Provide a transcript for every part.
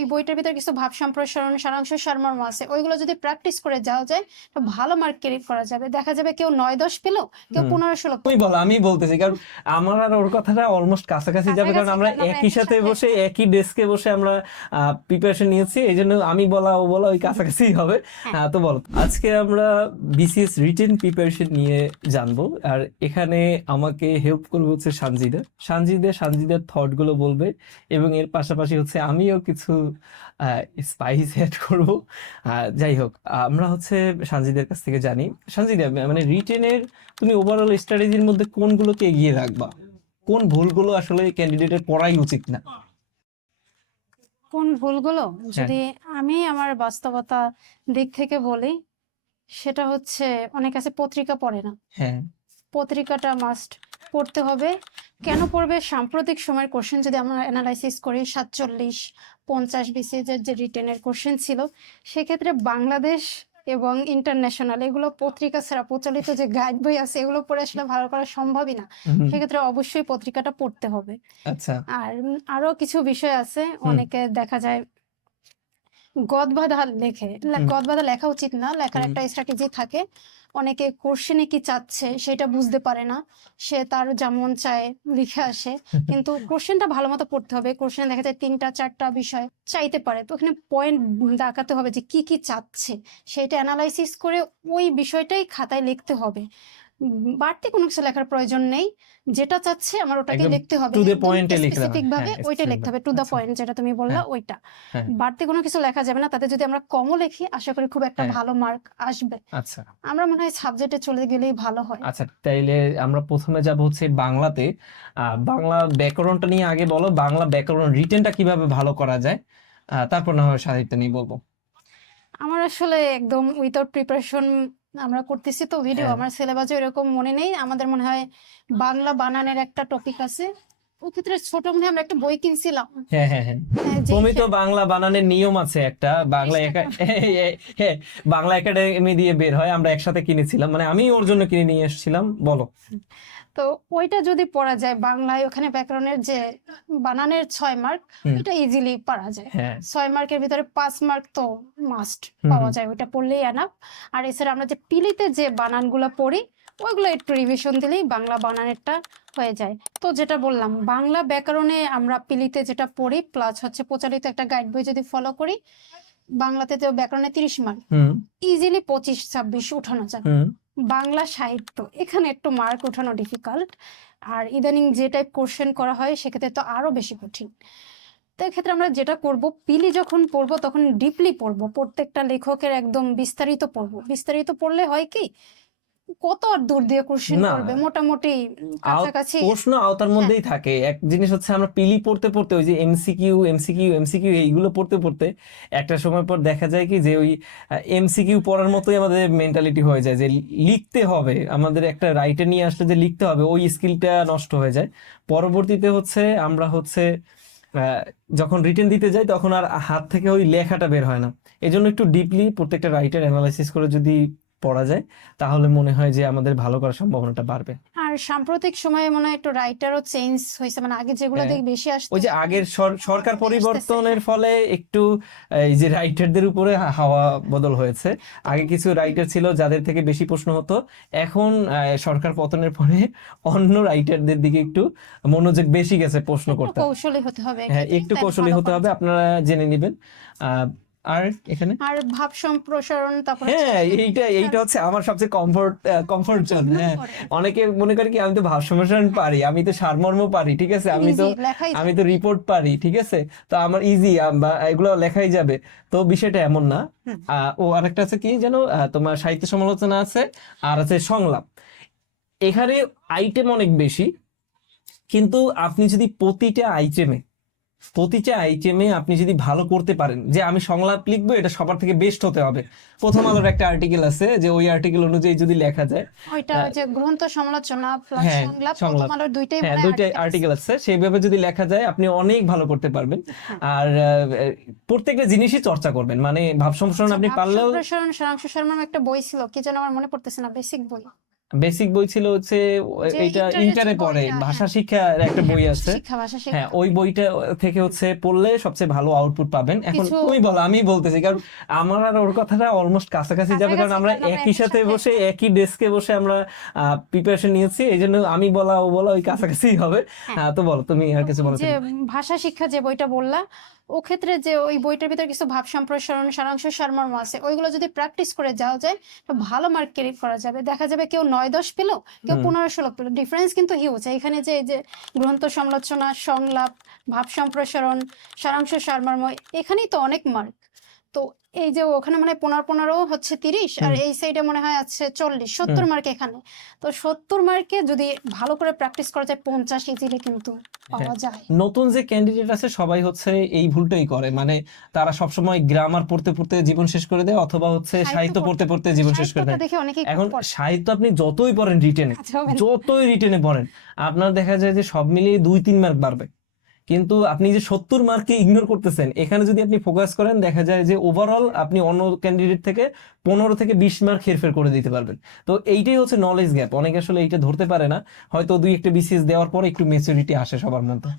ওই বইটার ভিতরে কিছু ভাব সম্প্রসারণ, সারাংশ, সারমর্ম আছে, ওইগুলো যদি প্র্যাকটিস করে যাওয়া যায় তো ভালো মার্ক ক্যারি করা যাবে। দেখা যাবে কেউ 9-10 পেলো, কেউ 15-16 তুমি বলো, আমি বলতেছি কারণ আমার আর ওর কথাটা অলমোস্ট কাছাকাছি যাবে, কারণ আমরা একই সাথে বসে একই ডেস্কে বসে আমরা প্রিপারেশন নিয়েছি, এই জন্য আমি বলা ও বলা ওই কাছাকাছি হবে। তো বলো, আজকে আমরা বিসিএস রিটেন প্রিপারেশন নিয়ে জানবো, আর এখানে আমাকে হেল্প করবে হচ্ছে সানজিদার থট গুলো বলবে, এবং এর পাশাপাশি হচ্ছে আমিও কিছু স্পাইস অ্যাড করবো। যাই হোক, আমরা হচ্ছে সানজিদের কাছ থেকে জানি। সানজিদা, মানে রিটেনের তুমি ওভারঅল স্ট্র্যাটেজির মধ্যে কোনগুলোকে এগিয়ে রাখবা, কোন ভুলগুলো আসলে ক্যান্ডিডেটের পড়াই উচিত না? কোন ভুলগুলো যদি আমি আমার বাস্তবতা দিক থেকে বলি, সেটা হচ্ছে অনেক আছে পত্রিকা পড়ে না। হ্যাঁ, পত্রিকাটা মাস্ট পড়তে হবে। কেন পড়বে? সাম্প্রতিক সময়ের কোশ্চেন যদি আমরা অ্যানালাইসিস করি, 47-50 বিসিএস যে রিটেনের কোশ্চেন ছিল, সেক্ষেত্রে বাংলাদেশ এবং ইন্টারন্যাশনাল এগুলো পত্রিকা ছাড়া প্রচলিত যে গাইড বই আছে এগুলো পড়ে আসলে ভালো করা সম্ভবই না। সেক্ষেত্রে অবশ্যই পত্রিকাটা পড়তে হবে। আচ্ছা। আর আরো কিছু বিষয় আছে, অনেকে দেখা যায় গদবাঁধা গদবাঁধা লেখা উচিত না, লেখার একটা স্ট্র্যাটেজি থাকে। অনেকে কোশ্চেনে কি চাচ্ছে সেটা বুঝতে পারে না, সে তার যেমন চায় লিখে আসে, কিন্তু কোশ্চেনটা ভালো মতো পড়তে হবে। কোশ্চেনে দেখা যায় 3-4টা বিষয় চাইতে পারে, তো ওখানে পয়েন্ট দেখাতে হবে যে কি কি চাচ্ছে, সেটা অ্যানালাইসিস করে ওই বিষয়টাই খাতায় লিখতে হবে। বাড়তি কোনো কিছু লেখার প্রয়োজন নেই, যেটা চাচ্ছে আমার ওটাকে লিখতে হবে, টু দ্য পয়েন্টে লিখতে হবে, স্পেসিফিক ভাবে ওইটা লিখতে হবে, টু দ্য পয়েন্ট, যেটা তুমি বললা ওইটা। বাড়তি কোনো কিছু লেখা যাবে না, তাতে যদি আমরা কমও লিখি আশা করি খুব একটা ভালো মার্ক আসবে। আচ্ছা, আমরা মনে হয় সাবজেক্টে চলে গেলেই ভালো হয়। আচ্ছা, তাইলে আমরা প্রথমে যাব হচ্ছে বাংলাতে। বাংলা ব্যাকরণটা নিয়ে আগে বলো, বাংলা ব্যাকরণ রিটেনটা কিভাবে ভালো করা যায়, তারপর না হয় সাহিত্য নিয়ে বলবো। আমার আসলে একদম উইথাউট প্রিপারেশন আমরা করতেছি তো ভিডিও, আমার সিলেবাসে এরকম মনে নেই। আমাদের মনে হয় বাংলা বানানের একটা টপিক আছে, ও ক্ষেত্রে ছোট মনে হয় আমরা একটা বই কিনছিলাম। হ্যাঁ হ্যাঁ হ্যাঁ, প্রমিত বাংলা বানানের নিয়ম আছে একটা, বাংলা একাডেমি দিয়ে বের হয়, আমরা একসাথে কিনেছিলাম, মানে আমি ওর জন্য কিনে নিয়ে এসেছিলাম। বলো। তো ওইটা যদি পড়া যায় বাংলায়, ওখানে ব্যাকরণের যে বানানের 6 মার্ক, এটা ইজিলি পারা যায়। 6 মার্কের ভিতরে 5 মার্ক তো মাস্ট পাওয়া যায়, ওইটা পড়লেই এনাফ। আর এছাড়া আমরা যে পিলিতে যে বানানগুলো পড়ি ওইগুলো একটু রিভিশন দিলেই বাংলা বানানেরটা হয়ে যায়। তো যেটা বললাম, বাংলা ব্যাকরণে আমরা পিলিতে যেটা পড়ি প্লাস হচ্ছে প্রচলিত একটা গাইড বই যদি ফলো করি, বাংলাতে তো ব্যাকরণে 30 মার্ক ইজিলি 25-26 উঠানো যায়। বাংলা সাহিত্য এখানে একটু মার্ক ওঠানো ডিফিকাল্ট, আর ইদানিং যে টাইপ কোশ্চেন করা হয় সেক্ষেত্রে তো আরো বেশি কঠিন। তো এক্ষেত্রে আমরা যেটা করব, পিলি যখন পড়বো তখন ডিপলি পড়বো, প্রত্যেকটা লেখকের একদম বিস্তারিত পড়বো। বিস্তারিত পড়লে হয় কি, কত আর দূর দিয়ে কোশ্চেন করবে, মোটামুটি কাছাকাছি প্রশ্ন আওতার মধ্যেই থাকে। এক জিনিস হচ্ছে আমরা পিলি পড়তে পড়তে ওই যে এমসিকিউ এইগুলো পড়তে পড়তে একটা সময় পর দেখা যায় কি যে ওই এমসিকিউ পড়ার মতোই আমাদের মেন্টালিটি হয়ে যায় যে লিখতে হবে, আমাদের একটা রাইটে নিয়ে আসলে যে লিখতে হবে, ওই স্কিলটা নষ্ট হয়ে যায়। পরবর্তীতে হচ্ছে আমরা হচ্ছে যখন রিটেন দিতে যাই তখন আর হাত থেকে ওই লেখাটা বের হয় না। এজন্য একটু ডিপলি প্রত্যেকটা রাইটার অ্যানালাইসিস করে যদি পড়া যায় তাহলে মনে হয় যে আমাদের ভালো করার সম্ভাবনাটা বাড়বে। আর সাম্প্রতিক সময়ে মনে হয় একটু রাইটারও চেঞ্জ হয়েছে, মানে আগে যেগুলো দেখি বেশি আসতো, ওই যে আগের সরকার পরিবর্তনের ফলে একটু এই যে রাইটারদের উপরে হাওয়া বদল হয়েছে। আগে কিছু রাইটার ছিল যাদের থেকে বেশি প্রশ্ন হতো, এখন সরকার পতনের পরে অন্য রাইটারদের দিকে একটু মনোযোগ বেশি গেছে প্রশ্ন করতে। কৌশলী হতে হবে, হ্যাঁ, একটু কৌশলী হতে হবে, আপনারা জেনে নেবেন। আর এখানে আর ভাব সম্প্রসারণ, তারপর হ্যাঁ এইটা হচ্ছে আমার সবচেয়ে কমফোর্ট জোন। হ্যাঁ, অনেকে মনে করে কি আমি তো ভাব সম্প্রসারণ পারি, আমি তো সারমর্ম পারি, ঠিক আছে, আমি তো রিপোর্ট পারি, ঠিক আছে, তো আমার ইজি এগুলো লেখাই যাবে। তো বিষয়টা এমন না। ও আরেকটা আছে কি যেন, তোমার সাহিত্য সমালোচনা আছে, আর আছে সংলাপ। এখানে আইটেম অনেক বেশি, কিন্তু আপনি যদি প্রতিটা আইটেমে আপনি যদি ভালো করতে পারেন, যে আমি সংলাপ লিখবো এটা সবার থেকে বেস্ট হতে হবে, প্রথম আলোর একটা আর্টিকেল আছে যে ওই আর্টিকেল অনুযায়ী যদি লেখা যায়, ওইটা যে গ্রন্থ সমালোচনা প্লাস সংলাপ, প্রথম আলোর দুইটাই আর্টিকেল আছে, সেইভাবে যদি লেখা যায় আপনি অনেক ভালো করতে পারবেন। আর প্রত্যেকটা জিনিসই চর্চা করবেন, মানে ভাব সম্প্রসারণ আপনি পারলেও, সারাংশ সারমর্ম একটা বই ছিল কি যেন আমার মনে পড়তেছে না, বেসিক বই, বেসিক বই ছিল হচ্ছে যে এইটা ইন্টারের ইন্টারে পড়ে বইটা, ভাষা হ্যাঁ শিক্ষার একটা বই ভাষা আছে। শিক্ষা ভাষা হ্যাঁ, শিক্ষা ওই বইটা থেকে হচ্ছে পড়লে সবচেয়ে ভালো আউটপুট পাবেন। এখন কিছু তুমি বলো, আমি বলতেছি কারণ আমার আর ওর কথাটা অলমোস্ট কাছাকাছি যাবে, কারণ আমরা একই সাথে বসে একই ডেস্কে বসে আমরা প্রিপারেশন নিয়েছি, এই জন্য আমি বলা ও বলা ওই কাছাকাছি হবে। হ্যাঁ তো বলো, তুমি আর কিছু বলো। যে ভাষা শিক্ষা যে বইটা বললা, ও ক্ষেত্রে যে ওই বইটার ভিতরে কিছু ভাব সম্প্রসারণ সারাংশ সারমর্ম আছে, ওইগুলো যদি প্র্যাকটিস করে যাওয়া যায় তো ভালো মার্ক ক্যারি করা যাবে। দেখা যাবে কেউ 9-10 পেলো, কেউ 15-16 পেলো, ডিফারেন্স কিন্তু হিউজ। এখানে যে এই যে গ্রন্থ সমালোচনা, সংলাপ, ভাব সম্প্রসারণ, সারাংশ সারমর্ম, এখানেই তো অনেক মার্ক। তো এই যে ওখানে মানে 15-15 হচ্ছে 30, আর এই সাইডে মনে হয় আছে 40-70 মার্ক এখানে। তো 70 মার্কে যদি ভালো করে প্র্যাকটিস করা যায় 50 ইজিলি কিন্তু পাওয়া যায়। নতুন যে ক্যান্ডিডেট আছে সবাই হচ্ছে এই ভুলটাই করে, মানে তারা সবসময় গ্রামার পড়তে পড়তে জীবন শেষ করে দেয়, অথবা হচ্ছে সাহিত্য পড়তে পড়তে জীবন শেষ করে দেয়। দেখে অনেকেই এখন সাহিত্য আপনি যতই পড়েন রিটেনে, যতই রিটেনে পড়েন, আপনার দেখা যায় যে সব মিলিয়ে 2-3 মার্ক বাড়বে, কিন্তু আপনি যে 70 মার্ককে ইগনোর করতেছেন, এখানে যদি আপনি ফোকাস করেন দেখা যায় যে ওভারঅল আপনি অন্য ক্যান্ডিডেট থেকে 15 থেকে 20 মার্ক হেরফের করে দিতে পারবেন। তো এইটাই হচ্ছে নলেজ গ্যাপ, অনেকে আসলে এইটা ধরতে পারে না, হয়তো 2-1টা বিসিএস দেওয়ার পরে একটু ম্যাচুরিটি আসে সবার মধ্যে।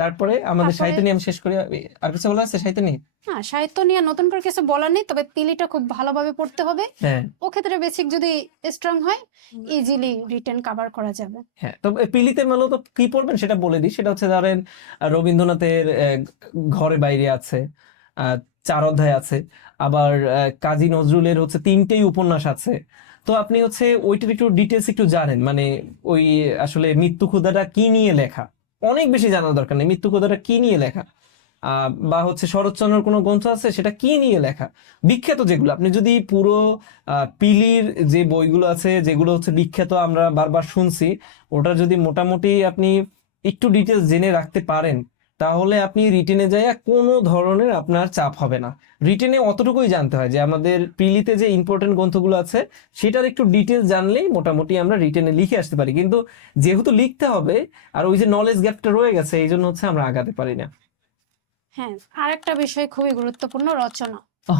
তারপরে আমাদের সাহিত্য নিয়ে আমি শেষ করি, আর কিছু বলা আছে সাহিত্য নিয়ে? হ্যাঁ, সাহিত্য নিয়ে নতুন করে কিছু বলার নেই, তবে পিলিটা খুব ভালোভাবে পড়তে হবে। হ্যাঁ ও ক্ষেত্রে বেসিক যদি স্ট্রং হয় ইজিলি রিটেন কভার করা যাবে। হ্যাঁ, তো পিলিতে মূলত কি পড়বেন সেটা বলে দিই। সেটা হচ্ছে ধরেন রবীন্দ্রনাথের ঘরে বাইরে আছে, 4 অধ্যায় আছে, আবার কাজী নজরুলের হচ্ছে 3টেই উপন্যাস আছে। তো আপনি হচ্ছে ওইটার একটু ডিটেলস একটু জানেন, মানে ওই আসলে মৃত্যু ক্ষুধাটা কি নিয়ে লেখা, অনেক বেশি জানার দরকার নেই মৃত্যু ক্ষুধাটা কি নিয়ে লেখা, বা হচ্ছে শরৎচন্দ্রের কোনো গ্রন্থ আছে সেটা কি নিয়ে লেখা, বিখ্যাত যেগুলো। আপনি যদি পুরো পিলির যে বইগুলো আছে যেগুলো হচ্ছে বিখ্যাত, আমরা বারবার শুনছি, ওটা যদি মোটামুটি আপনি একটু ডিটেলস জেনে রাখতে পারেন, তাহলে আপনি রিটেনে যায় কোনো ধরনের আপনার চাপ হবে না। রিটেনে অতটুকুই জানতে হয় যে আমাদের পিলিতে যে ইম্পর্টেন্ট গ্রন্থগুলো আছে সেটার একটু ডিটেলস জানলেই মোটামুটি আমরা রিটেনে লিখে আসতে পারি, কিন্তু যেহেতু লিখতে হবে আর ওই যে নলেজ গ্যাপটা রয়ে গেছে, এই জন্য হচ্ছে আমরা আগাতে পারি না। হ্যাঁ, আরেকটা বিষয় খুবই গুরুত্বপূর্ণ, রচনা।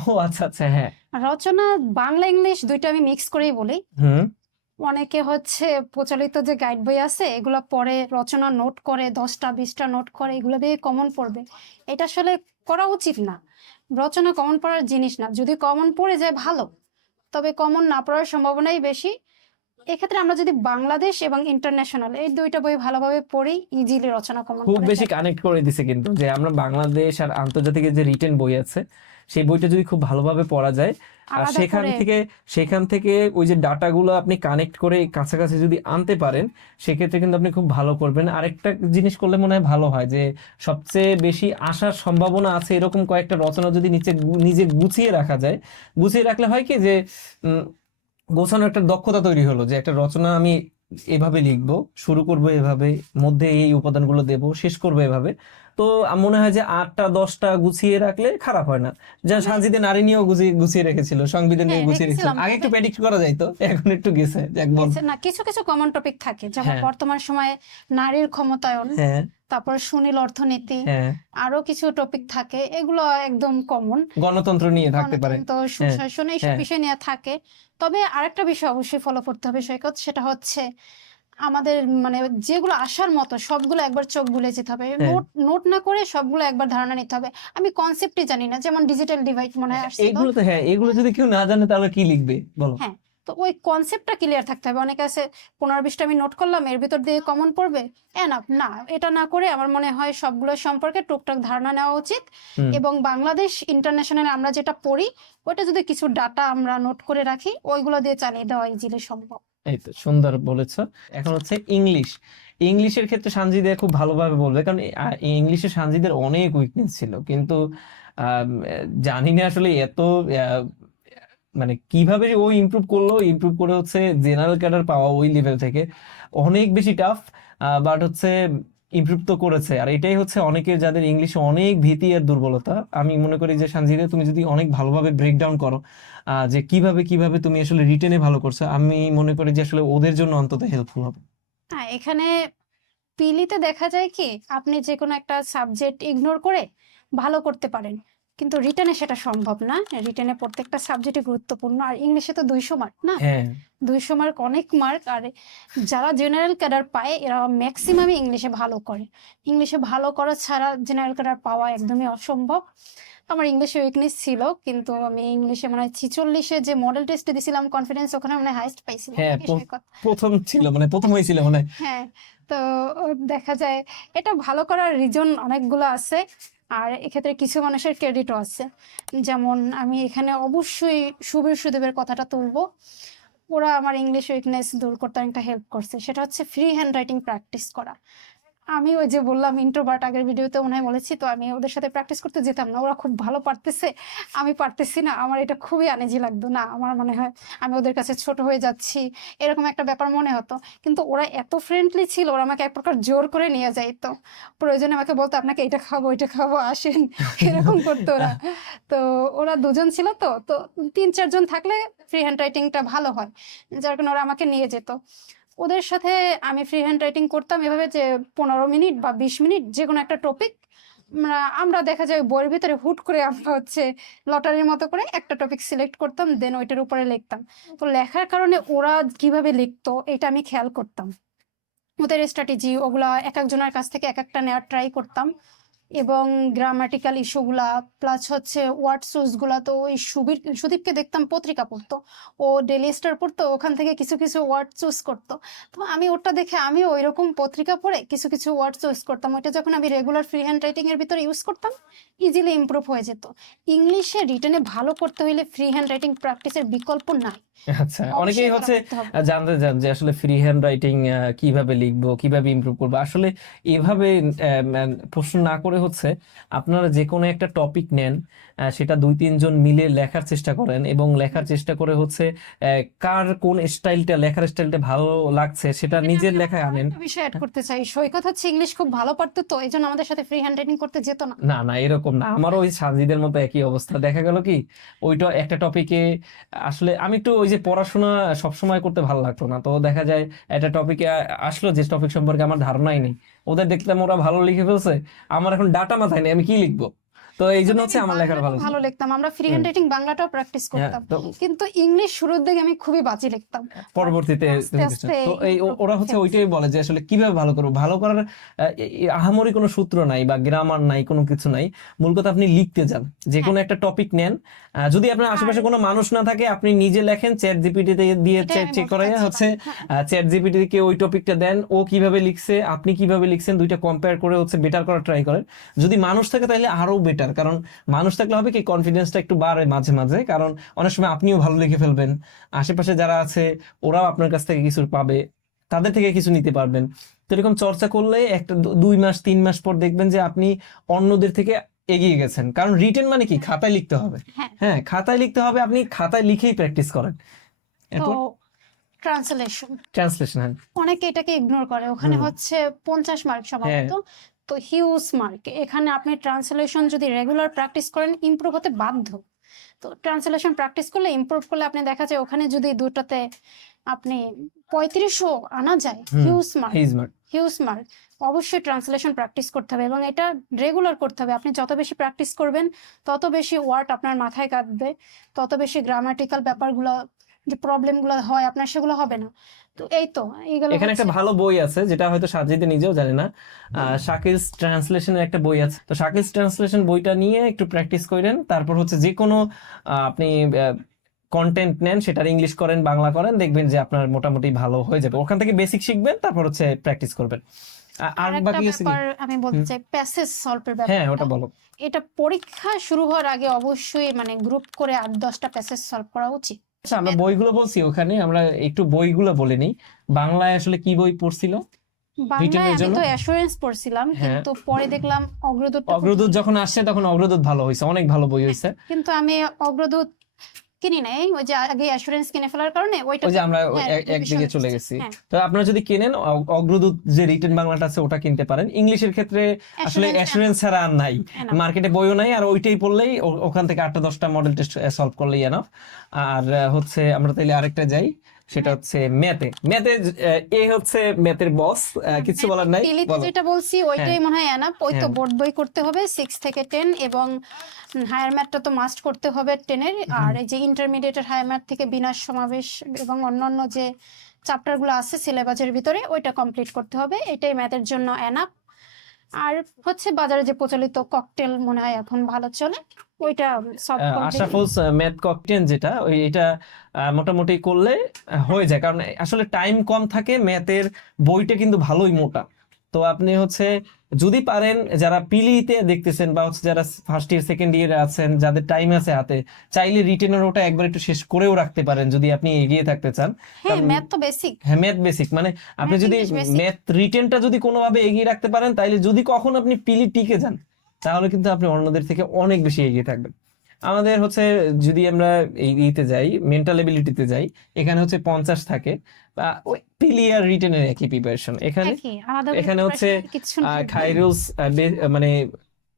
ও আচ্ছা আচ্ছা, হ্যাঁ। রচনা বাংলা ইংলিশ দুইটা আমি মিক্স করেই বলি। হুম। অনেকে হচ্ছে প্রচলিত যে গাইড বই আছে এগুলো পড়ে, রচনা নোট করে, 10টা 20টা নোট করে, এগুলো দিয়ে কমন পড়বে। এটা আসলে করা উচিত না। রচনা কমন পড়ার জিনিস না। যদি কমন পড়ে যায় ভালো, তবে কমন না পড়ার সম্ভাবনাই বেশি। এক্ষেত্রে আমরা যদি বাংলাদেশ এবং ইন্টারন্যাশনাল এই দুইটা বই ভালোভাবে পড়ি, ইজিলি রচনা কমন খুব পড়ে বেশি যায়। কানেক্ট করে দিছে কিন্তু, যে আমরা বাংলাদেশ আর আন্তর্জাতিক যে রিটেন বই আছে সেই বইটা যদি খুব ভালোভাবে পড়া যায়, আর আলাদা সেখান থেকে ওই যে ডাটাগুলো আপনি কানেক্ট করে কাছাকাছি যদি আনতে পারেন, সেক্ষেত্রে কিন্তু আপনি খুব ভালো করবেন। আরেকটা জিনিস করলে মনে হয় ভালো হয়, যে সবচেয়ে বেশি আসার সম্ভাবনা আছে এরকম কয়েকটা রচনা যদি নিজে গুছিয়ে রাখা যায়। গুছিয়ে রাখলে হয় কি যে গোছানো একটা দক্ষতা তৈরি হলো, যে একটা রচনা আমি এভাবে লিখবো, শুরু করবো এভাবে, মধ্যে এই উপাদানগুলো দেব, শেষ করবো এভাবে। তো মনে হয় যে 8টা 10টা গুছিয়ে রাখলে খারাপ হয় না। যা সানজিদে নারী নিয়েও গুছিয়ে রেখেছিল, সংবিধান নিয়ে গুছিয়ে রেখেছিল, আগে একটু প্রেডিক্ট করা যাইতো, এখন একটু গেছে একদম। না, কিছু কিছু কমন টপিক থাকে, যেমন বর্তমান সময়ে নারীর ক্ষমতায়ন, তারপর সুনীল অর্থনীতি, আরো কিছু টপিক থাকে, এগুলো একদম কমন। গণতন্ত্র নিয়ে থাকতে পারে, তো সুশাসন এইসব বিষয় নিয়ে থাকে। তবে আরেকটা বিষয় অবশ্যই ফলো করতে হবে সৈকত, সেটা হচ্ছে আমাদের মানে যেগুলো আসার মতো সবগুলো একবার চোখ বুলে যেতে হবে, নোট না করে সবগুলো একবার ধারণা নিতে হবে। আমি কনসেপ্টই জানি না, যেমন ডিজিটাল ডিভাইড মনে হয় আসছে, এগুলো তো এগুলো যদি কেউ না জানে তাহলে কি লিখবে বলো? হ্যাঁ, তো ওই কনসেপ্টটা ক্লিয়ার থাকতে হবে। অনেকে আছে 15-20টা আমি নোট করলাম, এর ভিতর দিয়ে কমন পড়বে, এনাফ না। এটা না করে আমার মনে হয় সবগুলো সম্পর্কে টুকটাক ধারণা নেওয়া উচিত। এবং বাংলাদেশ ইন্টারন্যাশনাল আমরা যেটা পড়ি ওইটা যদি কিছু ডাটা আমরা নোট করে রাখি, ওইগুলো দিয়ে চালিয়ে দেওয়া ইজিলি সম্ভব। এই তো সুন্দর বলেছো। এখন হচ্ছে ইংলিশের ক্ষেত্রে সানজিদা খুব ভালোভাবে বলবে, কারণ ইংলিশে সানজিদের অনেক উইকনেস ছিল, কিন্তু জানি না আসলে এত মানে কিভাবে ও ইমপ্রুভ করে হচ্ছে জেনারেল ক্যাডার পাওয়া ওই লেভেল থেকে অনেক বেশি টাফ, বাট হচ্ছে ইমপ্রুভ তো করেছে। আর এটাই হচ্ছে অনেকের যাদের ইংলিশে অনেক ভীতি আর দুর্বলতা, আমি মনে করি যে সানজিদা তুমি যদি অনেক ভালোভাবে ব্রেকডাউন করো যে কিভাবে তুমি আসলে রিটেনে ভালো করছো, আমি মনে করি যে আসলে ওদের জন্য অন্তত হেল্পফুল হবে। হ্যাঁ, এখানে পিলিতে দেখা যায় কি আপনি যে কোনো একটা সাবজেক্ট ইগনোর করে ভালো করতে পারেন, কিন্তু রিটেনে সেটা সম্ভব না। রিটেনে প্রত্যেকটা সাবজেক্টে গুরুত্বপূর্ণ, আর ইংলিশে তো 200 মার্ক না, হ্যাঁ 200 মার্ক অনেক মার্ক। আর যারা জেনারেল ক্যাডার পায় এরা ম্যাক্সিমামই ইংলিশে ভালো করে। ইংলিশে ভালো করা ছাড়া জেনারেল ক্যাডার পাওয়া একদমই অসম্ভব। আমার ইংলিশে উইকনেস ছিল, কিন্তু আমি ইংলিশে মানে 46-এ যে মডেল টেস্টে দিছিলাম কনফিডেন্স, ওখানে মানে হাইস্ট পাইছিলাম হ্যাঁ নাকি সৈকত? প্রথম ছিল, মানে প্রথম হয়েছিল মনে হয়। হ্যাঁ, তো দেখা যায় এটা ভালো করার রিজন অনেকগুলো আছে, আর এক্ষেত্রে কিছু মানুষের ক্রেডিটও আছে। যেমন আমি এখানে অবশ্যই সুবীর সুদেবের কথাটা তুলবো। ওরা আমার ইংলিশ উইকনেস দূর করতে অনেকটা হেল্প করছে, সেটা হচ্ছে ফ্রি হ্যান্ড রাইটিং প্র্যাকটিস করা। আমি ওই যে বললাম ইন্ট্রোভার্ট, আগের ভিডিওতে মনে হয় বলেছি, তো আমি ওদের সাথে প্র্যাকটিস করতে যেতাম না। ওরা খুব ভালো পারতেছে, আমি পারতেছি না, আমার এটা খুবই আনইজি লাগতো। না, আমার মনে হয় আমি ওদের কাছে ছোট হয়ে যাচ্ছি, এরকম একটা ব্যাপার মনে হতো। কিন্তু ওরা এত ফ্রেন্ডলি ছিল, ওরা আমাকে এক প্রকার জোর করে নিয়ে যাইতো। প্রয়োজনে আমাকে বলতো আপনাকে এটা খাবো ওইটা খাবো, আসেন, এরকম করতো ওরা। তো ওরা দুজন ছিল, তো তো 3-4 জন থাকলে ফ্রি হ্যান্ড রাইটিংটা ভালো হয়, যার কারণে ওরা আমাকে নিয়ে যেত। ওদের সাথে আমি ফ্রি হ্যান্ড রাইটিং করতাম এভাবে যে 15 মিনিট বা 20 মিনিট যে কোনো একটা টপিক আমরা দেখা যায় বইয়ের ভিতরে হুট করে আমরা হচ্ছে লটারির মতো করে একটা টপিক সিলেক্ট করতাম, দেন ওইটার উপরে লিখতাম। তো লেখার কারণে ওরা কিভাবে লিখতো এটা আমি খেয়াল করতাম, ওদের স্ট্র্যাটেজি ওগুলা এক একজনের কাছ থেকে এক একটা নেওয়ার ট্রাই করতাম। এবং গ্রামাটিক্যাল ইস্যুগুলা প্লাস হচ্ছে ওয়ার্ড গুলা, তো ওই সুদীপকে দেখতাম পত্রিকা পড়তো, ও ডেলি স্টার পড়তো, ওখান থেকে কিছু কিছু ওয়ার্ড চুজ করতো। তো আমি ওটা দেখে আমি ওই রকম পত্রিকা পড়ে কিছু কিছু ওয়ার্ড চুজ করতাম। ওইটা যখন আমি রেগুলার ফ্রি হ্যান্ড রাইটিং এর ভিতরে ইউজ করতাম, ইজিলি ইমপ্রুভ হয়ে যেত। ইংলিশে রিটেনে ভালো করতে হইলে ফ্রি হ্যান্ড রাইটিং প্র্যাকটিসের বিকল্প নাই। আচ্ছা, অনেকেই অবশ্যই হচ্ছে করা করতে হবে। জানতে চান যে আসলে ফ্রি হ্যান্ড রাইটিং কিভাবে লিখবো, কিভাবে ইমপ্রুভ করবো। আসলে এভাবে প্রশ্ন না করে হচ্ছে আপনারা যে কোনো একটা টপিক নেন, সেটা 2-3 জন মিলে লেখার চেষ্টা করেন, এবং লেখার চেষ্টা করে হচ্ছে কার কোন স্টাইলটা, লেখার স্টাইলটা ভালো লাগছে সেটা নিজের লেখায় আনেন। একটা বিষয় অ্যাড করতে চাই, সৈকত হচ্ছে ইংলিশ খুব ভালো পারতো, তো এই জন্য আমাদের সাথে ফ্রি হ্যান্ড রাইটিং করতে যেত না। না না, এরকম না, আমারও ওই সাজিদের মতো একই অবস্থা। দেখা গেল কি ওইটা একটা টপিকে, আসলে আমি একটু ওই যে পড়াশোনা সবসময় করতে ভালো লাগতো না, তো দেখা যায় একটা টপিকে আসলো যে টপিক সম্পর্কে আমার ধারণাই নেই, ওদের দেখলাম ওরা ভালো লিখে ফেলছে, আমার এখন ডাটা মাথায় নেই, আমি কি লিখবো। তো এই জন্য হচ্ছে আমার লেখার ভালো ভালো লিখতাম, আমরা ফ্রি হ্যান্ড রাইটিং বাংলাটাও প্র্যাকটিস করতাম, কিন্তু ইংলিশ শুরুর দিকে আমি খুবই বাজে লিখতাম। পরবর্তীতে আস্তে আস্তে তো এই ওরা হচ্ছে ওইটাই বলে যে আসলে কিভাবে ভালো করবো। ভালো করার আহামরি কোনো সূত্র নাই বা গ্রামার নাই, কোনো কিছু নাই। মূল কথা আপনি লিখতে যান, যে কোনো একটা টপিক নেন, যদি আপনার আশেপাশে কোনো মানুষ না থাকে আপনি নিজে লেখেন, চ্যাট জিপিটি দিয়ে চেক করে হচ্ছে চ্যাট জিপিটি কে ওই টপিকটা দেন, ও কিভাবে লিখছে আপনি কিভাবে লিখছেন, দুইটা কম্পেয়ার করে হচ্ছে বেটার করার ট্রাই করেন। যদি মানুষ থাকে তাহলে আরো বেটার, কারণ মানুষ থাকলে হবে কি কনফিডেন্সটা একটু বাড়ে মাঝে মাঝে, কারণ অনেক সময় আপনিও ভালো লিখে ফেলবেন, আশেপাশে যারা আছে ওরাও আপনার কাছ থেকে কিছু পাবে, তাদের থেকে কিছু নিতে পারবেন। তো এরকম চর্চা করলে একটা 2 মাস 3 মাস পর দেখবেন যে আপনি অন্যদের থেকে এগিয়ে গেছেন। কারণ রিটেন মানে কি, খাতায় লিখতে হবে। হ্যাঁ, খাতায় লিখতে হবে, আপনি খাতায় লিখেই প্র্যাকটিস করেন। তো ট্রান্সলেশন হ্যাঁ অনেকে এটাকে ইগনোর করে, ওখানে হচ্ছে 50 মার্ক সম্ভবত, তো হিউজ মার্ক। এখানে আপনি ট্রান্সলেশন যদি রেগুলার প্র্যাকটিস করেন ইমপ্রুভ হতে বাধ্য। তো ট্রান্সলেশন প্র্যাকটিস করলে ইমপ্রুভ করলে আপনি দেখা যায় ওখানে যদি দুটোতে আপনি 3500 আনা যায়, হিউজ মার্ক। অবশ্যই ট্রান্সলেশন প্র্যাকটিস করতে হবে, এবং এটা রেগুলার করতে হবে। আপনি যত বেশি প্র্যাকটিস করবেন তত বেশি ওয়ার্ড আপনার মাথায় কাটবে, তত বেশি গ্রামাটিক্যাল ব্যাপারগুলো যে প্রবলেমগুলো হয় আপনার সেগুলো হবে না। তো এই তো এইগুলো এখানে একটা ভালো বই আছে যেটা হয়তো সাজিদে নিজেও জানে না, শাকিলস ট্রান্সলেশনের একটা বই আছে। তো শাকিলস ট্রান্সলেশন বইটা নিয়ে একটু প্র্যাকটিস করেন, তারপর হচ্ছে যে কোনো আপনি কন্টেন্ট নেন, সেটার ইংলিশ করেন বাংলা করেন, দেখবেন যে আপনার মোটামুটি ভালো হয়ে যাবে। ওখান থেকে বেসিক শিখবেন, তারপর হচ্ছে প্র্যাকটিস করবেন। আর বাকি ব্যাপার আমি বলতে চাই প্যাসেজ সলভের ব্যাপার। হ্যাঁ ওটা বলো। এটা পরীক্ষা শুরু হওয়ার আগে অবশ্যই মানে গ্রুপ করে 8-10টা প্যাসেজ সলভ করা উচিত। আচ্ছা, আমরা বইগুলো বলছি, ওখানে আমরা একটু বইগুলো বলে নিই। বাংলায় আসলে কি বই পড়ছিল? বাংলায় আমি তো অ্যাসুরেন্স পড়ছিলাম, কিন্তু পরে দেখলাম অগ্রদূত যখন আসছে তখন অগ্রদূত ভালো হয়েছে, অনেক ভালো বই হয়েছে। কিন্তু আমি অগ্রদূত কিনি নাই, ওই যে আগে অ্যাসুরেন্স কিনে ফেলার কারণে ওইটা ওই যে আমরা একদিকে চলে গেছি। তো আপনারা যদি কেনেন অগ্রদূত যে রিটেন বাংলাটা আছে ওটা কিনতে পারেন। ইংলিশের ক্ষেত্রে আসলে অ্যাসুরেন্স ছাড়া আর নাই, মার্কেটে বইও নাই, আর ওইটাই পড়লেই ওখান থেকে 8-10টা মডেল টেস্ট সলভ করলেই এনাফ। আর হচ্ছে আমরা তাইলে আরেকটা যাই, সেটা হচ্ছে ম্যাথে। ম্যাথে এ হচ্ছে ম্যাথের বস, কিছু বলার নাই। পিলিতে বলো। যেটা বলছি ওইটাই মনে হয় এনাফ। ওই তো হ্যাঁ। বোর্ড বই করতে হবে 6 থেকে 10, এবং হায়ার ম্যাথটা তো মাস্ট করতে হবে 10 এর। আর এই যে ইন্টারমিডিয়েটের হায়ার ম্যাথ থেকে বিনাশ সমাবেশ এবং অন্যান্য যে চ্যাপ্টার গুলো আছে সিলেবাসের ভিতরে ওইটা কমপ্লিট করতে হবে, এটাই ম্যাথের জন্য এনাফ। আর হচ্ছে বাজারে যে প্রচলিত ককটেল মনে হয় এখন ভালো চলে, ওইটা সব আশরাফুজ ম্যাথ ককটেল যেটা ওই এটা মোটামুটি করলে হয়ে যায়, কারণ আসলে টাইম কম থাকে, ম্যাথের বইটা কিন্তু ভালোই মোটা। তো আপনি হচ্ছে যদি পারেন, যারা পিলিতে দেখতেছেন বা হচ্ছে যারা ফার্স্ট ইয়ার সেকেন্ড ইয়ারে আছেন, যাদের টাইম আছে হাতে, চাইলে রিটেনের ওটা একবার একটু শেষ করেও রাখতে পারেন যদি আপনি এগিয়ে থাকতে চান। হ্যাঁ ম্যাথ তো বেসিক। হ্যাঁ ম্যাথ বেসিক, মানে আপনি Math যদি English basic। ম্যাথ রিটেনটা যদি কোনোভাবে এগিয়ে রাখতে পারেন, তাইলে যদি কখন আপনি পিলি টিকে যান, তাহলে কিন্তু আপনি অন্যদের থেকে অনেক বেশি এগিয়ে থাকবেন। আমাদের হচ্ছে যদি আমরা এই ইতে যাই, মেন্টাল এবিলিটিতে যাই, এখানে হচ্ছে 50 থাকে, বা ওই পিলি আর রিটেনের একই প্রিপারেশন এখানে। এখানে হচ্ছে কিছু খাইরুলস মানে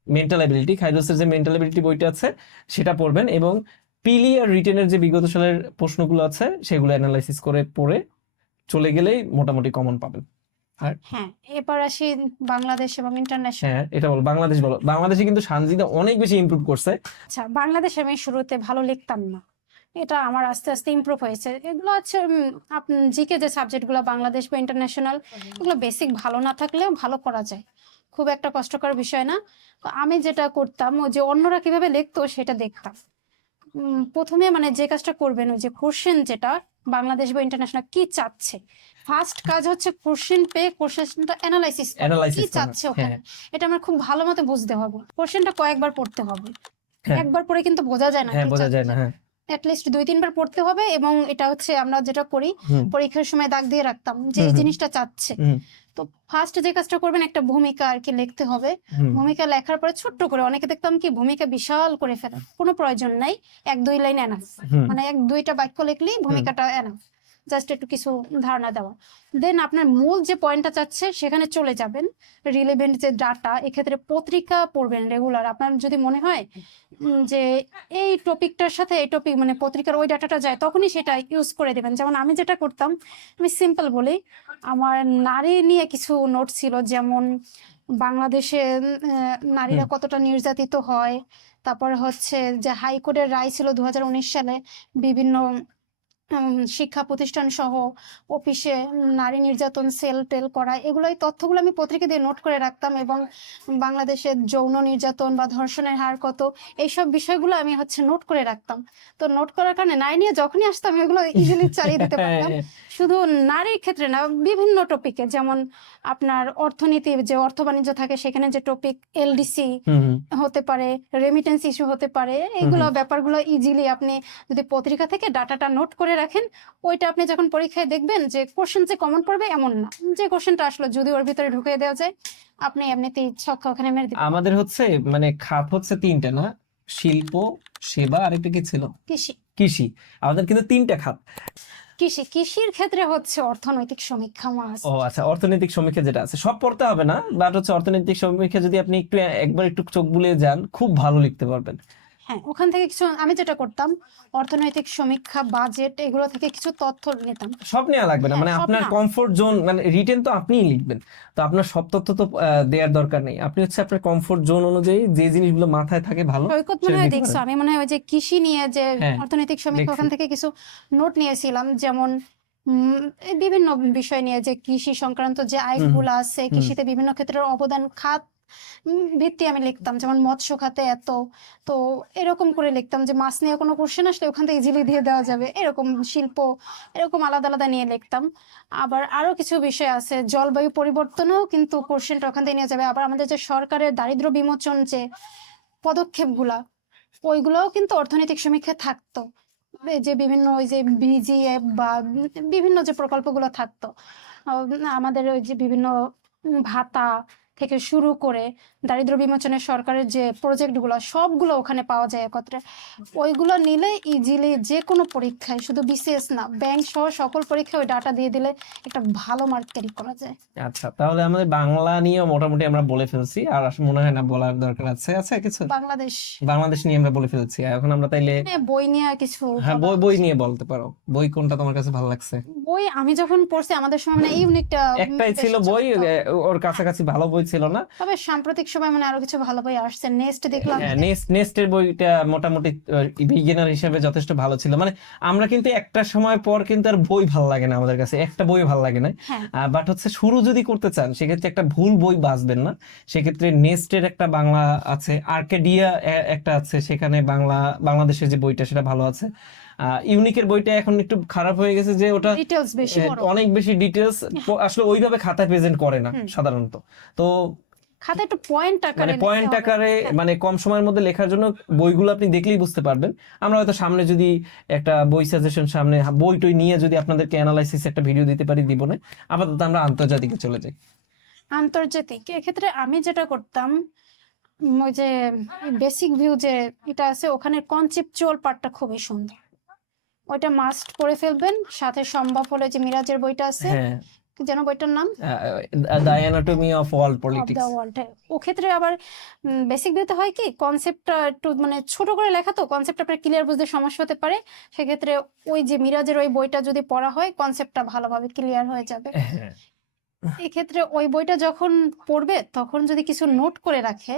মেন্টাল এবিলিটি, খাইরুলসের যে মেন্টাল এবিলিটি বইটা আছে সেটা পড়বেন, এবং পিলি আর রিটেনের যে বিগত সালের প্রশ্নগুলো আছে সেগুলো অ্যানালাইসিস করে পড়ে চলে গেলেই মোটামুটি কমন পাবেন। আর হ্যাঁ এবার আসি বাংলাদেশ এবং ইন্টারন্যাশনাল। হ্যাঁ এটা বলো, বাংলাদেশ বলো। বাংলাদেশে কিন্তু সানজিদা অনেক বেশি ইমপ্রুভ করছে। আচ্ছা, বাংলাদেশে আমি শুরুতে ভালো লিখতাম না, এটা আমার আস্তে আস্তে ইমপ্রুভ হয়েছে। এগুলো হচ্ছে জিকে যে সাবজেক্টগুলো বাংলাদেশ বা ইন্টারন্যাশনাল, এগুলো বেসিক ভালো না থাকলেও ভালো করা যায়, খুব একটা কষ্টকর বিষয় না। তো আমি যেটা করতাম, ওই যে অন্যরা কিভাবে লিখতো সেটা দেখতাম। প্রথমে মানে যে কাজটা করবেন, ওই যে কোশ্চেন যেটা বাংলাদেশ বা ইন্টারন্যাশনাল কি চাচ্ছে, ফার্স্ট কাজ হচ্ছে কোশ্চেন পেয়ে কোশ্চেনটা অ্যানালাইসিস কি চাচ্ছে ওখানে, এটা আমার খুব ভালো মতো বুঝতে হবে। কোশ্চেনটা কয়েকবার পড়তে হবে, একবার পড়ে কিন্তু বোঝা যায় না, বোঝা যায় না। হ্যাঁ অ্যাটলিস্ট 2-3 বার পড়তে হবে। এবং এটা হচ্ছে আমরা যেটা করি পরীক্ষার সময় দাগ দিয়ে রাখতাম যে এই জিনিসটা চাচ্ছে। তো ফার্স্ট যে কাজটা করবেন, একটা ভূমিকা আর কি লিখতে হবে। ভূমিকা লেখার পরে ছোট্ট করে, অনেকে দেখতাম কি ভূমিকা বিশাল করে ফেলে, কোনো প্রয়োজন নাই, 1-2 লাইন এনাফ, মানে 1-2টা বাক্য লিখলেই ভূমিকাটা এনাফ, জাস্ট একটু কিছু ধারণা দেওয়া। দেন আপনার মূল যে পয়েন্টটা চাচ্ছে সেখানে চলে যাবেন। রিলেভেন্ট যে ডাটা, এক্ষেত্রে পত্রিকা পড়বেন রেগুলার। আপনার যদি মনে হয় যে এই টপিকটার সাথে এই টপিক মানে পত্রিকার ওই ডাটাটা যায়, তখনই সেটা ইউজ করে দেবেন। যেমন আমি যেটা করতাম, আমি সিম্পল বলি, আমার নারী নিয়ে কিছু নোট ছিল, যেমন বাংলাদেশে নারীরা কতটা নির্যাতিত হয়, তারপর হচ্ছে যে হাইকোর্টের রায় ছিল 2019 সালে, বিভিন্ন শিক্ষা প্রতিষ্ঠান সহ অফিসে নারী নির্যাতন সেল টেল করা, এগুলো এই তথ্যগুলো আমি পত্রিকা দিয়ে নোট করে রাখতাম। এবং বাংলাদেশের যৌন নির্যাতন বা ধর্ষণের হার কত, এইসব বিষয়গুলো আমি হচ্ছে নোট করে রাখতাম। তো নোট করার কারণে নারী নিয়ে যখনই আসতাম এগুলো ইজিলি চালিয়ে দিতে পারতাম। শুধু নারীর ক্ষেত্রে না, বিভিন্ন টপিকে, যেমন আপনার অর্থনীতি, যে অর্থ বাণিজ্য থাকে সেখানে যে টপিক, এলডিসি হতে পারে, রেমিটেন্স ইস্যু হতে পারে, এইগুলো ব্যাপারগুলো ইজিলি আপনি যদি পত্রিকা থেকে ডাটাটা নোট করে রাখেন, ওইটা আপনি যখন পরীক্ষায় দেখবেন যে কোশ্চেন যে কমন পড়বে এমন না, যে কোশ্চেনটা আসলে যদি ওর ভিতরে ঢুকিয়ে দেওয়া যায় আপনি এমনিতেই ছক্কা ওখানে মেরে দিবেন। আমাদের হচ্ছে মানে খাত হচ্ছে 3টা না, শিল্প, সেবা, আর একটা কি ছিল, কৃষি। কৃষি। আমাদের কিন্তু 3টা খাত। কৃষির ক্ষেত্রে হচ্ছে অর্থনৈতিক সমীক্ষা মাস। ও আচ্ছা, অর্থনৈতিক সমীক্ষা যেটা আছে সব পড়তে হবে না, বাট হচ্ছে অর্থনৈতিক সমীক্ষা যদি আপনি একবার একটু চোখ বুলিয়ে যান, খুব ভালো লিখতে পারবেন। হ্যাঁ, ওখান থেকে কিছু আমি যেটা করতাম, অর্থনৈতিক সমীক্ষা, বাজেট, এগুলো থেকে কিছু তথ্য নিতাম। সব নেওয়া লাগবে না, মানে আপনার কমফোর্ট জোন, মানে রিটেন তো আপনিই লিখবেন, তো আপনার সব তথ্য তো দেওয়ার দরকার নেই। আপনি হচ্ছে আপনার কমফোর্ট জোন অনুযায়ী যে জিনিসগুলো মাথায় থাকে ভালো। সৈকত মনে হয় দেখছো, আমি মনে হয় ওই যে কৃষি নিয়ে যে অর্থনৈতিক সমীক্ষা, ওখান থেকে কিছু নোট নিয়েছিলাম। যেমন বিভিন্ন বিষয় নিয়ে যে কৃষি সংক্রান্ত যে আইনগুলো আছে, কৃষিতে বিভিন্ন ক্ষেত্রের অবদান, খাত ভিত্তি আমি লিখতাম। যেমন মৎস্য খাতে এত, তো এরকম করে লিখতাম যে মাছ নিয়ে কোনো কোশ্চেন আসলে ওখান থেকে ইজিলি দিয়ে দেওয়া যাবে, এরকম শিল্প, এরকম আলাদা আলাদা নিয়ে লিখতাম। আবার আরো কিছু বিষয় আছে, জলবায়ু পরিবর্তনও কিন্তু কোশ্চেনটা ওখান থেকে নিয়ে যাবে। আবার আমাদের যে সরকারের দারিদ্র্য বিমোচন যে পদক্ষেপগুলা, ওইগুলোও কিন্তু অর্থনৈতিক সমীক্ষায় থাকতো। যে বিভিন্ন ওই যে বিজিএফ বা বিভিন্ন যে প্রকল্পগুলো থাকতো, আমাদের ওই যে বিভিন্ন ভাতা, থেকে শুরু করে দারিদ্র বিমোচনের সরকারের যে প্রজেক্টগুলো সবগুলো ওখানে পাওয়া যায় একত্রে। ওইগুলো নিলে ইজিলি যে কোনো পরীক্ষায়, শুধু বিসিএস না, ব্যাংক সহ সকল পরীক্ষায় ওই ডাটা দিয়ে দিলে একটা ভালো মার্ক ক্যারি করা যায়। আচ্ছা, তাহলে আমাদের বাংলা নিয়ে মোটামুটি আমরা বলে ফেলছি, আর মনে হয় না বলার দরকার আছে। আচ্ছা, কিছু বাংলাদেশ নিয়ে আমরা বলে ফেলছি। এখন আমরা তাইলে বই নিয়ে কিছু, হ্যাঁ, বই নিয়ে বলতে পারো। বই কোনটা তোমার কাছে ভালো লাগছে? বই আমি যখন পড়ছি আমাদের সময় মানে ইউনিকটা একটাই ছিল বই, ওর কাছাকাছি ভালো বই ছিল না। তবে সাম্প্রতিক সময় মানে আরো কিছু ভালো বই আসছে। নেক্সট দেখলাম, নেক্সটের বইটা মোটামুটি বিগিনার হিসেবে যথেষ্ট ভালো ছিল। মানে আমরা কিন্তু একটা সময় পর কিন্তু আর বই ভালো লাগে না, আমাদের কাছে একটা বই ভালো লাগে না। বাট হচ্ছে শুরু যদি করতে চান সেক্ষেত্রে একটা ভুল বই বাঁচবেন না। সেক্ষেত্রে নেক্সটের একটা বাংলা আছে, আর্কেডিয়া একটা আছে, সেখানে বাংলাদেশের যে বইটা সেটা ভালো আছে। ইউনিকের বইটা এখন একটু খারাপ হয়ে গেছে, যে ওটা ডিটেইলস বেশি, অনেক বেশি ডিটেইলস আসলে ওইভাবে খাতায় প্রেজেন্ট করে না সাধারণত। তো খাতা একটু পয়েন্ট আকারে মানে কম সময়ের মধ্যে লেখার জন্য বইগুলো আপনি দেখলেই বুঝতে পারবেন। আমরা হয়তো সামনে যদি একটা বই সাজেশন, সামনে বই টই নিয়ে যদি আপনাদেরকে অ্যানালাইসিস একটা ভিডিও দিতে পারি, দিব না। আপাতত আমরা আন্তর্জাতিকে চলে যাই। আন্তর্জাতিক এক্ষেত্রে আমি যেটা করতাম, ওই যে বেসিক ভিউ যে এটা আছে, ওখানে কনসেপচুয়াল পার্টটা খুবই সুন্দর, ওইটা মাস্ট পড়ে ফেলবেন। সাথে সম্ভব হলে যে মিরাজের বইটা আছে, যেন বইটার নাম the anatomy of world politics, ও ক্ষেত্রে আবার বেসিক ভিউতে হয় কি, কনসেপ্টটা একটু মানে ছোট করে লেখা, তো কনসেপ্টটা আপনার ক্লিয়ার বুঝতে সমস্যা হতে পারে। সেক্ষেত্রে ওই যে মিরাজের ওই বইটা যদি পড়া হয়, কনসেপ্টটা ভালোভাবে ক্লিয়ার হয়ে যাবে। এক্ষেত্রে ওই বইটা যখন পড়বে তখন যদি কিছু নোট করে রাখে,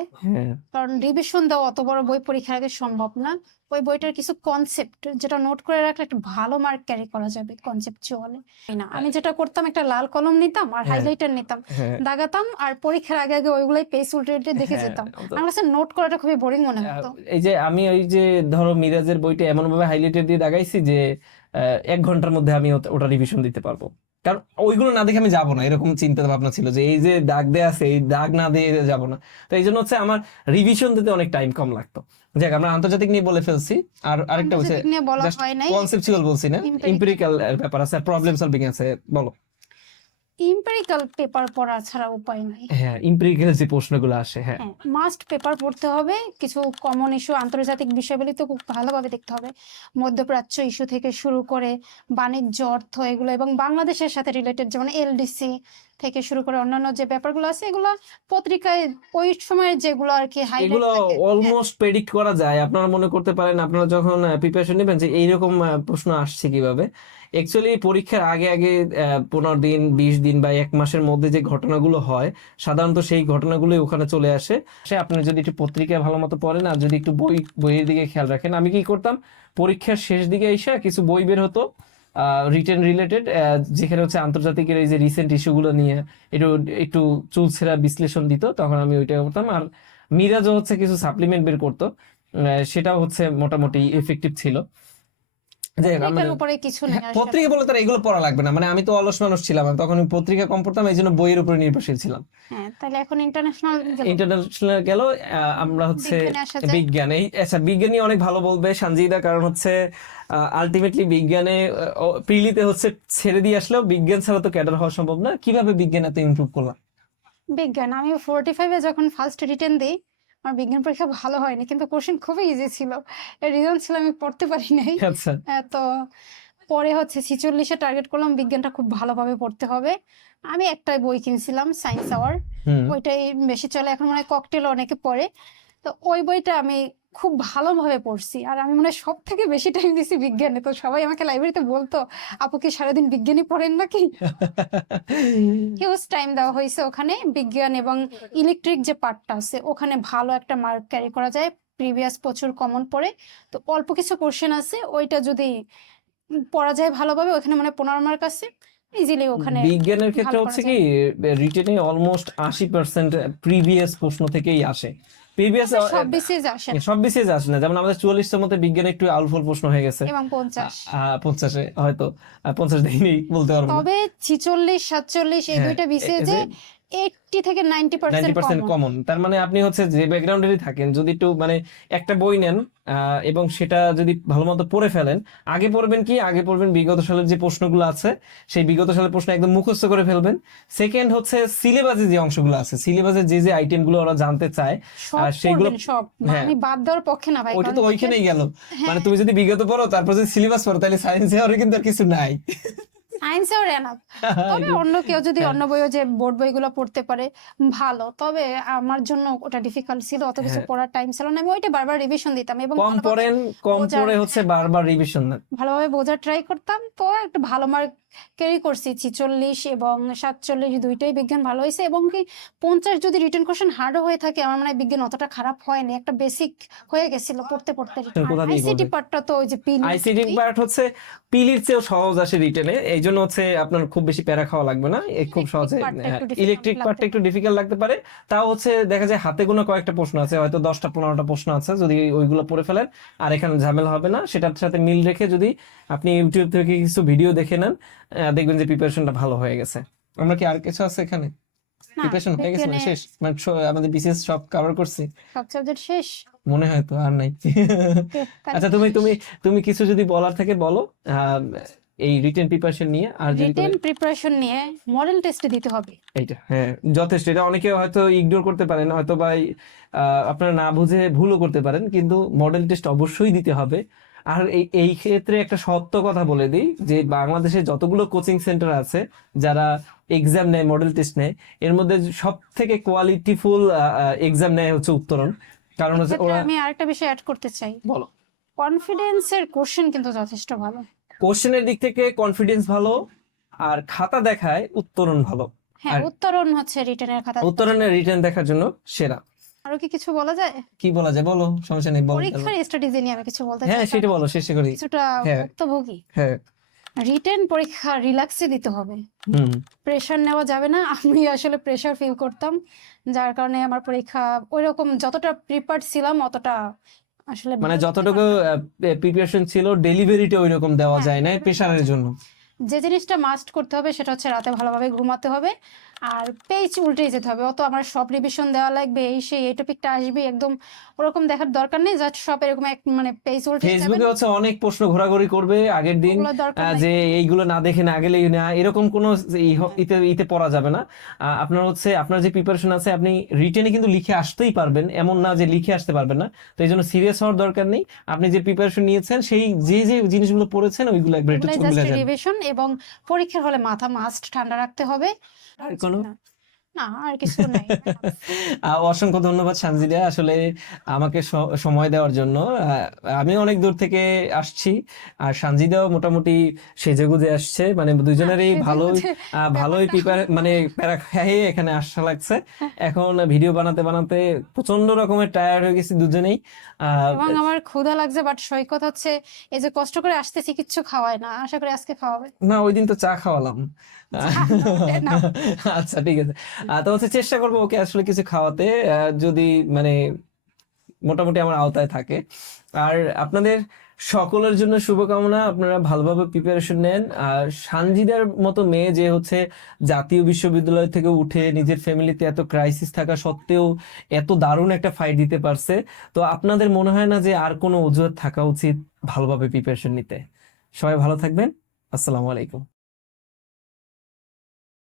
কারণ রিভিশন দেওয়া অত বড় বই পরীক্ষার আগে সম্ভব না, ওই বইটার কিছু কনসেপ্ট যেটা নোট করে রাখলে একটা ভালো মার্ক ক্যারি করা যাবে কনসেপচুয়ালি। না, আমি যেটা করতাম, একটা লাল কলম নিতাম আর হাইলাইটার নিতাম, দাগাতাম, আর পরীক্ষার আগে আগে ওইগুলাই পেজ উল্টে উল্টে দেখে যেতাম। আমার কাছে নোট করাটা খুবই বোরিং মনে হতো। এই যে আমি ওই যে ধরো মিরাজের বইটা এমন ভাবে হাইলাইটার দিয়ে দাগাইছি যে 1 ঘন্টার মধ্যে আমি ওটা রিভিশন দিতে পারবো, কারণ ওইগুলো না দেখে আমি যাবো না, এরকম চিন্তা ভাবনা ছিল যে এই যে দাগ দেয়া আছে, এই দাগ না দিয়ে যাবো না। তো এই জন্য হচ্ছে আমার রিভিশন দিতে অনেক টাইম কম লাগতো। যাক, আমরা আন্তর্জাতিক নিয়ে বলে ফেলছি। আর আরেকটা হচ্ছে কনসেপচুয়াল বলছি না, এমপিরিক্যাল ব্যাপার আছে, প্রবলেম সলভিং আছে। বলো। এমপিরিক্যাল পেপার পড়া ছাড়া উপায় নাই। হ্যাঁ, এমপিরিক্যাল যে প্রশ্নগুলো আসে, মাস্ট পেপার পড়তে হবে। কিছু কমন ইস্যু, আন্তর্জাতিক বিষয়গুলি তো খুব ভালোভাবে দেখতে হবে। মধ্যপ্রাচ্য ইস্যু থেকে শুরু করে বাণিজ্য, অর্থ, এগুলো, এবং বাংলাদেশের সাথে রিলেটেড যেমন এলডিসি থেকে শুরু করে অন্যান্য যে ব্যাপারগুলো আছে, এগুলো পত্রিকায় ওই সময়ের যেগুলো আর কি হাইলাইট, এগুলো অলমোস্ট প্রেডিক্ট করা যায়। আপনারা মনে করতে পারেন, আপনারা যখন প্রিপারেশন নেবেন যে এইরকম প্রশ্ন আসছে কিভাবে, অ্যাকচুয়ালি পরীক্ষার আগে আগে 15 দিন, 20 দিন বা 1 মাসের মধ্যে যে ঘটনাগুলো হয়, সাধারণত সেই ঘটনাগুলোই ওখানে চলে আসে। আপনি যদি একটু পত্রিকায় ভালো মতো পড়েন আর যদি একটু বইয়ের দিকে খেয়াল রাখেন। আমি কি করতাম, পরীক্ষার শেষ দিকে এসে কিছু বই বের হতো রিটেন রিলেটেড, যেখানে হচ্ছে আন্তর্জাতিকের এই যে রিসেন্ট ইস্যুগুলো নিয়ে একটু একটু চুলছেরা বিশ্লেষণ দিত, তখন আমি ওইটা করতাম। আর মিরাজও হচ্ছে কিছু সাপ্লিমেন্ট বের করতো, সেটাও হচ্ছে মোটামুটি এফেক্টিভ ছিল। পত্রিকা বলে তার এগুলো পড়া লাগবে না, মানে আমি তো অলস মানুষ ছিলাম, তখন পত্রিকা কম পড়তাম, এই জন্য বইয়ের উপরে নির্ভরশীল ছিলাম। তাহলে এখন ইন্টারন্যাশনাল গেল, আমরা হচ্ছে বিজ্ঞান। আচ্ছা, বিজ্ঞানী অনেক ভালো বলবে সঞ্জিদা, কারণ হচ্ছে আলটিমেটলি বিজ্ঞানে প্রিলিতে হচ্ছে ছেড়ে দিয়ে আসলেও বিজ্ঞান ছাড়া তো ক্যাডার হওয়া সম্ভব না। কিভাবে বিজ্ঞান এত ইমপ্রুভ করলাম? বিজ্ঞান আমি 45-এ যখন ফার্স্ট রিটেন দিই, আমার বিজ্ঞান পরীক্ষা ভালো হয়নি, কিন্তু কোশ্চেন খুবই ইজি ছিল। এর রিজন ছিল আমি পড়তে পারি নাই। আচ্ছা, তো পরে হচ্ছে 46-এ টার্গেট করলাম, বিজ্ঞানটা খুব ভালোভাবে পড়তে হবে। আমি একটাই বই কিনছিলাম, সায়েন্স আওয়ার, ওইটাই বেশি চলে এখন, মনে হয় ককটেল অনেকে পড়ে। তো ওই বইটা আমি খুব ভালোভাবে পড়ছি, আর আমি মনে হয় সব থেকে বেশি টাইম দিছি বিজ্ঞানে। তো সবাই আমাকে লাইব্রেরিতে বলতো, আপু কি সারাদিন বিজ্ঞানই পড়েন নাকি? হিউজ টাইম দেওয়া হয়েছে ওখানে। বিজ্ঞান এবং ইলেকট্রিক যে পার্টটা আছে, ওখানে ভালো একটা মার্ক ক্যারি করা যায়। প্রিভিয়াস প্রচুর কমন পড়ে, তো অল্প কিছু কোশ্চেন আছে, ওইটা যদি পড়া যায় ভালোভাবে, ওখানে মানে 15 মার্ক আছে ইজিলি। ওখানে বিজ্ঞানের ক্ষেত্রে হচ্ছে কি, রিটেনে অলমোস্ট 80% প্রিভিয়াস প্রশ্ন থেকেই আসে। প্রিভিয়াস সব বিসিএস আসে না, যেমন আমাদের 44-এর মধ্যে বিজ্ঞানে একটু আউলফুল প্রশ্ন হয়ে গেছে, এবং 50-এ হয়তো 50 দেখিনি বলতে পারবো, তবে 46, 47 এই দুইটা বিসিএস 80 থেকে 90% 90% কমন। কমন। তার মানে আপনি হচ্ছে যে ব্যাকগ্রাউন্ডেরই থাকেন, যদি একটু মানে একটা বই নেন এবং সেটা যদি ভালো মতো পড়ে ফেলেন, আগে পড়বেন কি, আগে পড়বেন বিগত সালের যে প্রশ্নগুলো আছে সেই বিগত সালের প্রশ্ন একদম মুখস্থ করে ফেলবেন। সেকেন্ড হচ্ছে সিলেবাসে যে অংশগুলো আছে, সিলেবাসে যে যে আইটেমগুলো ওরা জানতে চায় সব সেগুলো, পড়বেন সব, হ্যাঁ আমি বাদ দেওয়ার পক্ষে না ভাই, ওইটা কারণ তো হচ্ছে ওইখানেই গেল। হ্যাঁ মানে তুমি যদি বিগত পড়ো তারপর যদি সিলেবাস পড়ো তাহলে সায়েন্সে আর কিন্তু আর কিছু নাই। সায়েন্সে ওর এনাফ। তবে অন্য কেউ যদি হ্যাঁ অন্য বইও যে বোর্ড বইগুলো পড়তে পারে ভালো, তবে আমার জন্য ওটা ডিফিকাল্ট ছিল, অত কিছু হ্যাঁ, পড়ার টাইম ছিল না, আমি ওইটা বারবার রিভিশন দিতাম এবং কম ভালোভাবে পড়েন, কম বোঝার, পড়ে হচ্ছে বারবার রিভিশন না। ভালোভাবে বোঝার ট্রাই করতাম, তো একটা ভালো মার্ক ক্যারি করছি। 46 এবং 47 দুইটাই বিজ্ঞান ভালো হয়েছে, এবং কি 50 যদি রিটেন কোশ্চেন হার্ডও হয়ে থাকে আমার মনে হয় বিজ্ঞান অতটা খারাপ হয়নি, একটা বেসিক হয়ে গেছিল পড়তে পড়তে। কোথা দিয়ে আইসিটি পড়বে? পার্টটা তো ওই যে আইসিটি পার্ট হচ্ছে পিলির চেয়েও সহজ আসে রিটেনে, এই জন্য হচ্ছে আপনার খুব বেশি প্যারা খাওয়া লাগবে না, খুব সহজে। ইলেকট্রিক পার্টটা একটু ডিফিকাল্ট লাগতে পারে, তাও হচ্ছে দেখা যায় হাতে গোনা কয়েকটা প্রশ্ন আছে, হয়তো 10টা 15টা প্রশ্ন আছে, যদি ওইগুলো পড়ে ফেলেন আর এখানে ঝামেলা হবে না। সেটার সাথে মিল রেখে যদি আপনি ইউটিউব থেকে কিছু ভিডিও দেখে নেন, দেখবেন যে প্রিপারেশনটা ভালো হয়ে গেছে। আমরা কি আর কিছু আছে এখানে? প্রিপারেশন হয়ে গেছে, মানে শেষ, মানে আমাদের বিসিএস সব কভার করছি সব সাবজেক্ট শেষ মনে হয়, তো আর নাই। আচ্ছা, তুমি তুমি তুমি কিছু যদি বলার থাকে বলো এই রিটেন প্রিপারেশন নিয়ে। আর যদি রিটেন প্রিপারেশন নিয়ে মডেল টেস্টে দিতে হবে, এইটা হ্যাঁ যথেষ্ট। এটা অনেকে হয়তো ইগনোর করতে পারেন, হয়তো বা আপনারা না বুঝে ভুলও করতে পারেন, কিন্তু মডেল টেস্ট অবশ্যই দিতে হবে। আর এই ক্ষেত্রে একটা সত্য কথা বলে দিই যে বাংলাদেশে যতগুলো কোচিং সেন্টার আছে যারা এক্সাম নেয়, মডেল টেস্ট নেয়, এর মধ্যে সব থেকে কোয়ালিটিফুল এক্সাম নেয় হচ্ছে উত্তরণ। কারণ হচ্ছে এক্ষেত্রে ওরা, আমি আরেকটা বিষয় অ্যাড করতে চাই, বলো। কনফিডেন্সের কোশ্চেন কিন্তু যথেষ্ট ভালো। কোশ্চেনের দিক থেকে কনফিডেন্স ভালো, আর খাতা দেখায় উত্তরণ ভালো। হ্যাঁ, আর উত্তরণ হচ্ছে রিটেনের খাতা। উত্তরণের রিটেন দেখার জন্য সেরা। আরো কি কিছু বলা যায়? কি বলা যায় বলো, সমস্যা নেই, বলো। পরীক্ষার স্ট্র্যাটেজি নিয়ে আমি কিছু বলতে হ্যাঁ চাই, সেটা বলো, শেষে করি। কিছুটা হ্যাঁ ভুক্তভোগী। হ্যাঁ। রিটেন পরীক্ষা রিল্যাক্সে দিতে হবে, হুম। প্রেশার নেওয়া যাবে না। আমি আসলে প্রেশার ফিল করতাম, যার কারণে আমার পরীক্ষা ওইরকম যতটা প্রিপার্ড ছিলাম অতটা আসলে মানে ভালো করতে যতটুকু পারতাম। প্রিপারেশন ছিল ডেলিভারিটা ওইরকম দেওয়া হ্যাঁ, যায় না প্রেশারের জন্য। যে জিনিসটা মাস্ট করতে হবে সেটা হচ্ছে রাতে ভালোভাবে ঘুমাতে হবে, আর পেজ উল্টেই যেতে হবে। অত আমার সব রিভিশন দেওয়া লাগবে, এই সেই এই টপিকটা আসবে, একদম ওরকম দেখার দরকার নেই। জাস্ট সব এরকম এক মানে পেজ উল্টে যাবে, ফেসবুকে হচ্ছে অনেক প্রশ্ন ঘোরাঘুরি করবে আগের দিন, ওগুলো দরকার নাই। যে এইগুলো না দেখে না গেলেই না, এরকম কোনো ইতে ইতে পড়া যাবে না। আপনার হচ্ছে আপনার যে প্রিপারেশন আছে আপনি রিটেনে কিন্তু লিখে আসতেই পারবেন, এমন না যে লিখে আসতে পারবেন না, তো এই জন্য সিরিয়াস হওয়ার দরকার নেই। আপনি যে প্রিপারেশন নিয়েছেন সেই যে যে জিনিসগুলো পড়েছেন ওইগুলো একবার একটু চোখ জাস্ট বুলে যান। রিভিশন, এবং পরীক্ষার হলে মাথা মাস্ট ঠান্ডা রাখতে হবে। আর কোনো না আর কিছু নাই। অসংখ্য ধন্যবাদ সানজিদা, আসলে আমাকে সময় দেওয়ার জন্য। আমি অনেক দূর থেকে আসছি, আর সানজিদাও মোটামুটি সেজেগুজে আসছে, মানে দুজনেরই ভালোই ভালোই মানে প্যারা খেয়ে এখানে আসা লাগছে। এখন ভিডিও বানাতে বানাতে প্রচন্ড রকমের টায়ার্ড হয়ে গেছি দুজনেই। এবং আমার ক্ষুধা লাগছে, বাট সৈকত হচ্ছে এই যে কষ্ট করে আসতেছি কিচ্ছু খাওয়ায় না, আশা করি আজকে খাওয়াবে। না, ওই দিন তো চা খাওয়ালাম। না, আচ্ছা ঠিক আছে, তো হচ্ছে চেষ্টা করবো ওকে আসলে কিছু খাওয়াতে, যদি মানে মোটামুটি আমার আওতায় থাকে। আর আপনাদের সকলের জন্য শুভকামনা, আপনারা ভালোভাবে প্রিপারেশন নেন। আর সানজিদার মতো মেয়ে যে হচ্ছে জাতীয় বিশ্ববিদ্যালয় থেকে উঠে নিজের ফ্যামিলিতে এত ক্রাইসিস থাকা সত্ত্বেও এত দারুণ একটা ফাইট দিতে পারছে, তো আপনাদের মনে হয় না যে আর কোনো অজুহাত থাকা উচিত ভালোভাবে প্রিপারেশন নিতে? সবাই ভালো থাকবেন, আসসালামু আলাইকুম।